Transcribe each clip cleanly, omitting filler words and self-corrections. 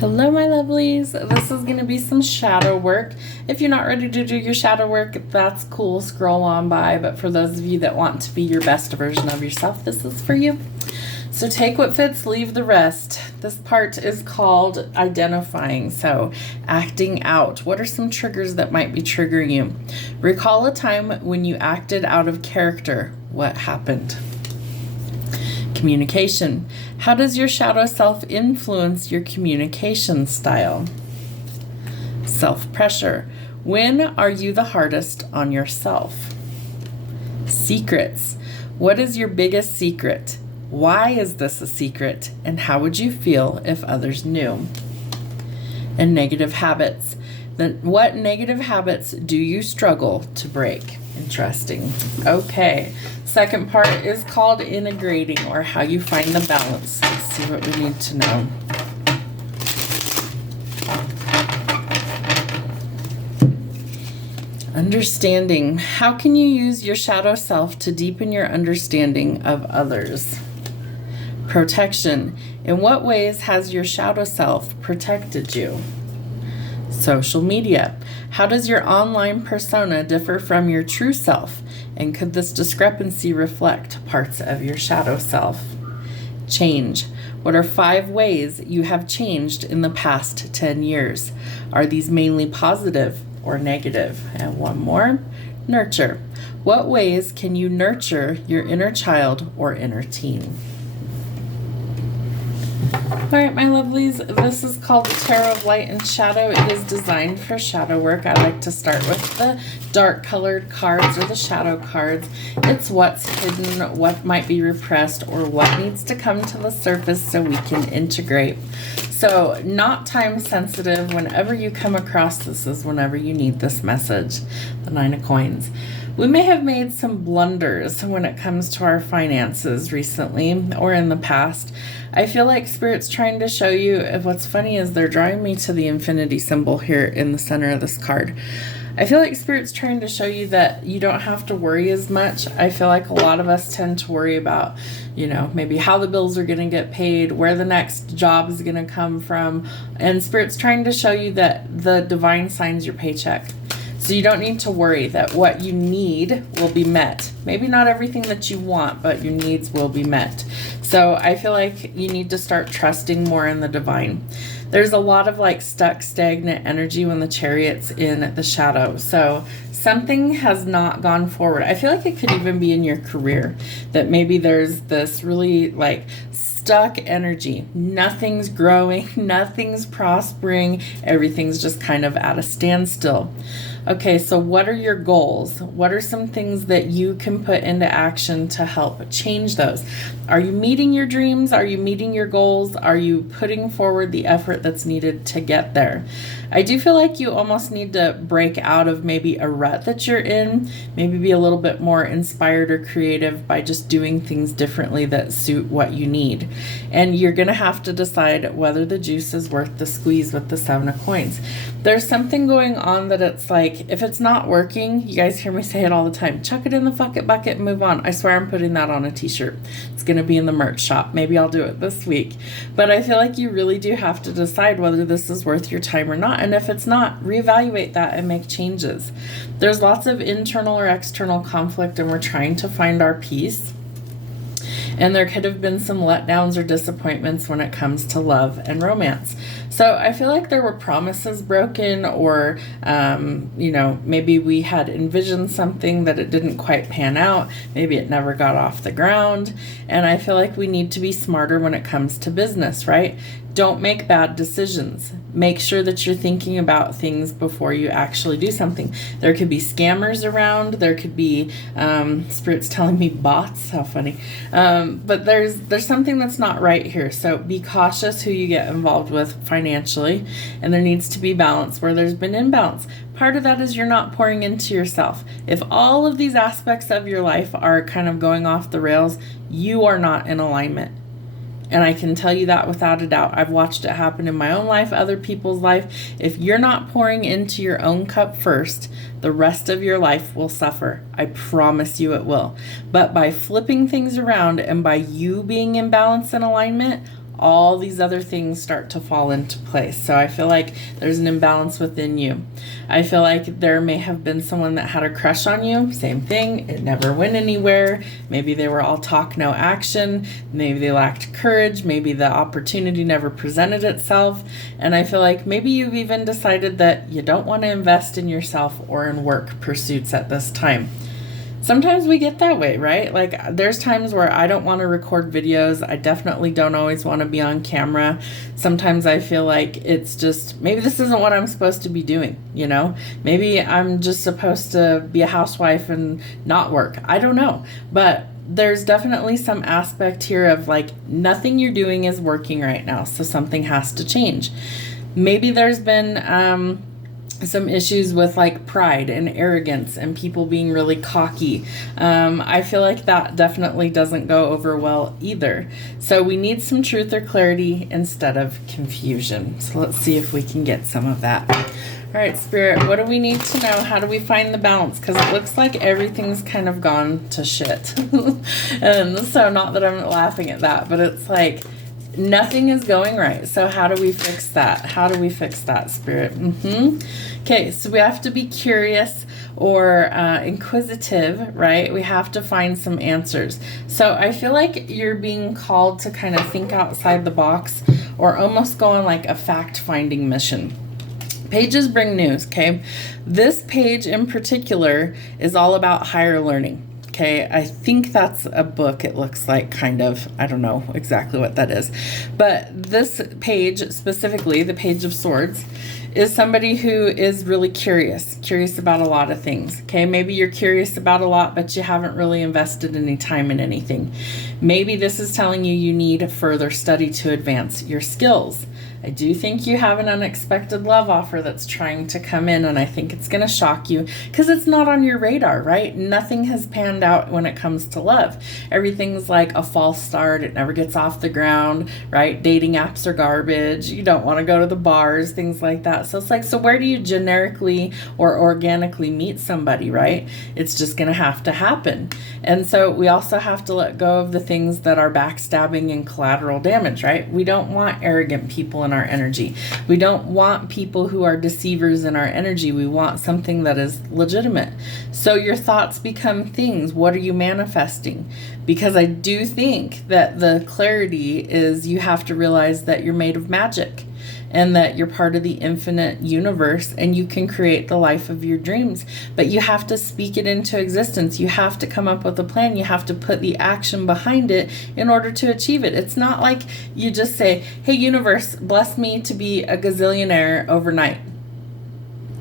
Hello, my lovelies. This is going to be some shadow work. If you're not ready to do your shadow work, that's cool. Scroll on by. But for those of you that want to be your best version of yourself, this is for you. So take what fits, leave the rest. This part is called identifying. So acting out. What are some triggers that might be triggering you? Recall a time when you acted out of character. What happened? Communication. How does your shadow self influence your communication style? Self-pressure. When are you the hardest on yourself? Secrets. What is your biggest secret? Why is this a secret? And how would you feel if others knew? And negative habits. Then what negative habits do you struggle to break? Interesting. Okay. Second part is called integrating, or how you find the balance. Let's see what we need to know. Understanding. How can you use your shadow self to deepen your understanding of others? Protection. In what ways has your shadow self protected you? Social media. How does your online persona differ from your true self? And could this discrepancy reflect parts of your shadow self? Change. What are 5 ways you have changed in the past 10 years? Are these mainly positive or negative? And one more. Nurture. What ways can you nurture your inner child or inner teen? All right, my lovelies, this is called the Tarot of Light and Shadow. It is designed for shadow work. I like to start with the dark colored cards or the shadow cards. It's what's hidden, what might be repressed, or what needs to come to the surface so we can integrate. So not time sensitive. Whenever you come across this is whenever you need this message. The 9 of Coins. We may have made some blunders when it comes to our finances recently or in the past. I feel like Spirit's trying to show you, if what's funny is they're drawing me to the infinity symbol here in the center of this card. I feel like Spirit's trying to show you that you don't have to worry as much. I feel like a lot of us tend to worry about, maybe how the bills are going to get paid, where the next job is going to come from. And Spirit's trying to show you that the divine signs your paycheck. So you don't need to worry that what you need will be met. Maybe not everything that you want, but your needs will be met. So I feel like you need to start trusting more in the divine. There's a lot of stuck, stagnant energy when the Chariot's in the shadow. So something has not gone forward. I feel like it could even be in your career, that maybe there's this really stuck energy. Nothing's growing, nothing's prospering, everything's just kind of at a standstill. Okay, so what are your goals? What are some things that you can put into action to help change those? Are you meeting your dreams? Are you meeting your goals? Are you putting forward the effort that's needed to get there? I do feel like you almost need to break out of maybe a rut that you're in, maybe be a little bit more inspired or creative by just doing things differently that suit what you need. And you're going to have to decide whether the juice is worth the squeeze with the 7 of Coins. There's something going on that it's if it's not working, you guys hear me say it all the time, chuck it in the fuck it bucket and move on. I swear I'm putting that on a t-shirt. It's going to be in the merch shop. Maybe I'll do it this week. But I feel like you really do have to decide whether this is worth your time or not. And if it's not, reevaluate that and make changes. There's lots of internal or external conflict, and we're trying to find our peace. And there could have been some letdowns or disappointments when it comes to love and romance. So I feel like there were promises broken, or, maybe we had envisioned something that it didn't quite pan out. Maybe it never got off the ground. And I feel like we need to be smarter when it comes to business, right? Don't make bad decisions. Make sure that you're thinking about things before you actually do something. There could be scammers around. There could be, Spirit's telling me bots. How funny. But there's something that's not right here. So be cautious who you get involved with financially. And there needs to be balance where there's been imbalance. Part of that is you're not pouring into yourself. If all of these aspects of your life are kind of going off the rails, you are not in alignment. And I can tell you that without a doubt. I've watched it happen in my own life, other people's life. If you're not pouring into your own cup first, the rest of your life will suffer. I promise you it will. But by flipping things around and by you being in balance and alignment, all these other things start to fall into place. So I feel like there's an imbalance within you. I feel like there may have been someone that had a crush on you. Same thing. It never went anywhere. Maybe they were all talk, no action. Maybe they lacked courage. Maybe the opportunity never presented itself. And I feel like maybe you've even decided that you don't want to invest in yourself or in work pursuits at this time. Sometimes we get that way, right? Like there's times where I don't want to record videos. I definitely don't always want to be on camera. Sometimes I feel like it's just, maybe this isn't what I'm supposed to be doing, you know? Maybe I'm just supposed to be a housewife and not work. I don't know. But there's definitely some aspect here of like nothing you're doing is working right now. So something has to change. Maybe there's been, some issues with like pride and arrogance and people being really cocky. I feel like that definitely doesn't go over well either. So we need some truth or clarity instead of confusion. So let's see if we can get some of that. All right, Spirit, what do we need to know? How do we find the balance? Because it looks like everything's kind of gone to shit. And so not that I'm laughing at that, but it's like, nothing is going right. So how do we fix that? How do we fix that, Spirit? Okay, so we have to be curious or inquisitive, right? We have to find some answers. So I feel like you're being called to kind of think outside the box or almost go on like a fact-finding mission. Pages bring news, okay? This page in particular is all about higher learning. Okay, I think that's a book, it looks like, kind of. I don't know exactly what that is. But this page, specifically, the Page of Swords, is somebody who is really curious about a lot of things. Okay, maybe you're curious about a lot, but you haven't really invested any time in anything. Maybe this is telling you you need further study to advance your skills. I do think you have an unexpected love offer that's trying to come in, and I think it's going to shock you because it's not on your radar, right? Nothing has panned out when it comes to love. Everything's like a false start. It never gets off the ground, right? Dating apps are garbage. You don't want to go to the bars, things like that. So it's like, so where do you generically or organically meet somebody, right? It's just going to have to happen. And so we also have to let go of the things that are backstabbing and collateral damage, right? We don't want arrogant people in our energy. We don't want people who are deceivers in our energy. We want something that is legitimate. So your thoughts become things. What are you manifesting? Because I do think that the clarity is you have to realize that you're made of magic and that you're part of the infinite universe and you can create the life of your dreams. But you have to speak it into existence. You have to come up with a plan. You have to put the action behind it in order to achieve it. It's not like you just say, hey, universe, bless me to be a gazillionaire overnight.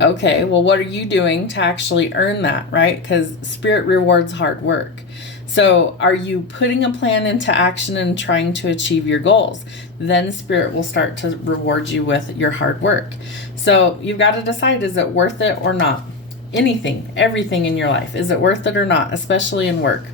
Okay, well, what are you doing to actually earn that, right? Because spirit rewards hard work. So are you putting a plan into action and trying to achieve your goals? Then spirit will start to reward you with your hard work. So you've got to decide, is it worth it or not? Anything, everything in your life. Is it worth it or not, especially in work?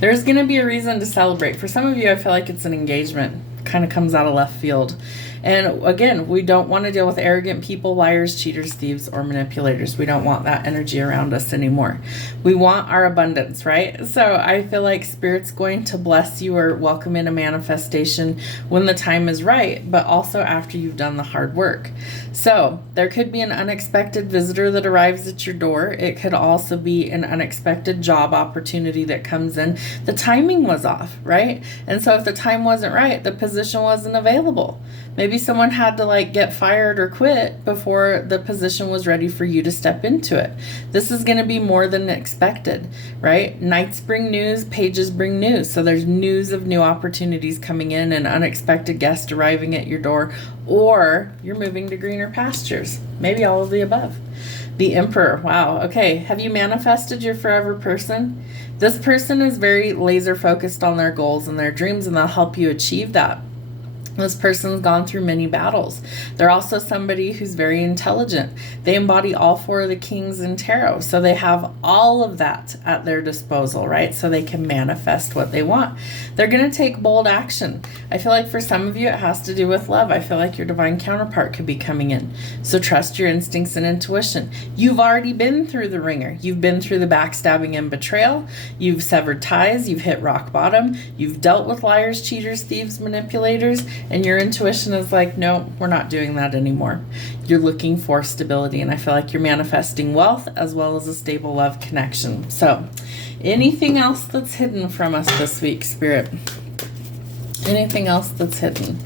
There's going to be a reason to celebrate. For some of you, I feel like it's an engagement. Kind of comes out of left field. And again, we don't want to deal with arrogant people, liars, cheaters, thieves, or manipulators. We don't want that energy around us anymore. We want our abundance, right? So I feel like spirit's going to bless you or welcome in a manifestation when the time is right, but also after you've done the hard work. So there could be an unexpected visitor that arrives at your door. It could also be an unexpected job opportunity that comes in. The timing was off, right? And so if the time wasn't right, the position wasn't available. Maybe someone had to like get fired or quit before the position was ready for you to step into it. This is going to be more than expected, right? Nights bring news, pages bring news. So there's news of new opportunities coming in and unexpected guests arriving at your door, or you're moving to greener pastures. Maybe all of the above. The Emperor. Wow. Okay. Have you manifested your forever person? This person is very laser focused on their goals and their dreams, and they'll help you achieve that. This person's gone through many battles. They're also somebody who's very intelligent. They embody all four of the kings in tarot. So they have all of that at their disposal, right? So they can manifest what they want. They're going to take bold action. I feel like for some of you, it has to do with love. I feel like your divine counterpart could be coming in. So trust your instincts and intuition. You've already been through the ringer. You've been through the backstabbing and betrayal. You've severed ties. You've hit rock bottom. You've dealt with liars, cheaters, thieves, manipulators. And your intuition is like, no, we're not doing that anymore. You're looking for stability. And I feel like you're manifesting wealth as well as a stable love connection. So anything else that's hidden from us this week, Spirit? Anything else that's hidden?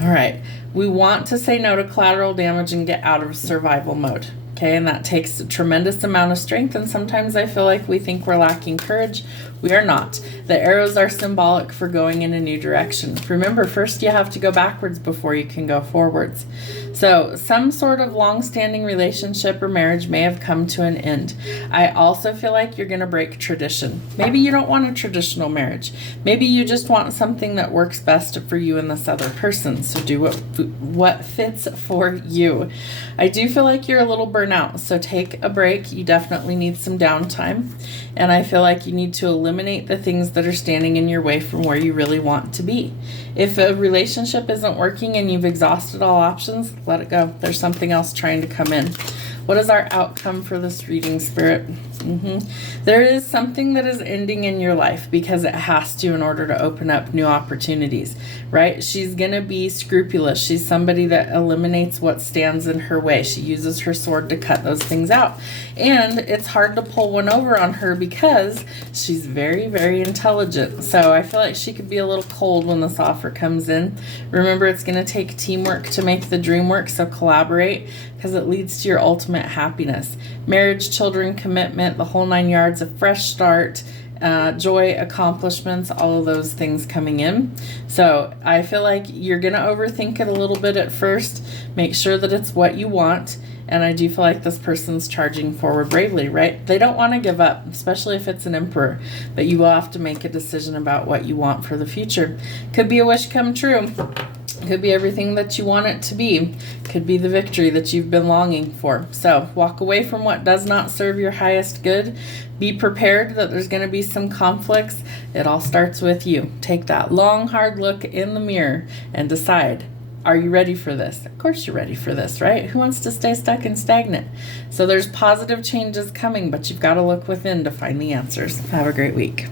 All right. We want to say no to collateral damage and get out of survival mode. Okay, and that takes a tremendous amount of strength, and sometimes I feel like we think we're lacking courage. We are not. The arrows are symbolic for going in a new direction. Remember, first you have to go backwards before you can go forwards. So some sort of long-standing relationship or marriage may have come to an end. I also feel like you're going to break tradition. Maybe you don't want a traditional marriage. Maybe you just want something that works best for you and this other person. So do what fits for you. I do feel like you're a little burnt out, so take a break. You definitely need some downtime, and I feel like you need to eliminate the things that are standing in your way from where you really want to be. If a relationship isn't working and you've exhausted all options, let it go. There's something else trying to come in. What is our outcome for this reading, Spirit? There is something that is ending in your life because it has to in order to open up new opportunities, right? She's going to be scrupulous. She's somebody that eliminates what stands in her way. She uses her sword to cut those things out. And it's hard to pull one over on her because she's very, very intelligent. So I feel like she could be a little cold when this offer comes in. Remember, it's going to take teamwork to make the dream work, so collaborate because it leads to your ultimate happiness. Marriage, children, commitment, the whole 9 yards, a fresh start, joy, accomplishments, all of those things coming in. So I feel like you're going to overthink it a little bit at first. Make sure that it's what you want. And I do feel like this person's charging forward bravely, right? They don't want to give up, especially if it's an emperor. But you will have to make a decision about what you want for the future. Could be a wish come true. Could be everything that you want it to be. Could be the victory that you've been longing for. So walk away from what does not serve your highest good. Be prepared that there's going to be some conflicts. It all starts with you. Take that long, hard look in the mirror and decide, are you ready for this? Of course you're ready for this, right? Who wants to stay stuck and stagnant? So there's positive changes coming, but you've got to look within to find the answers. Have a great week.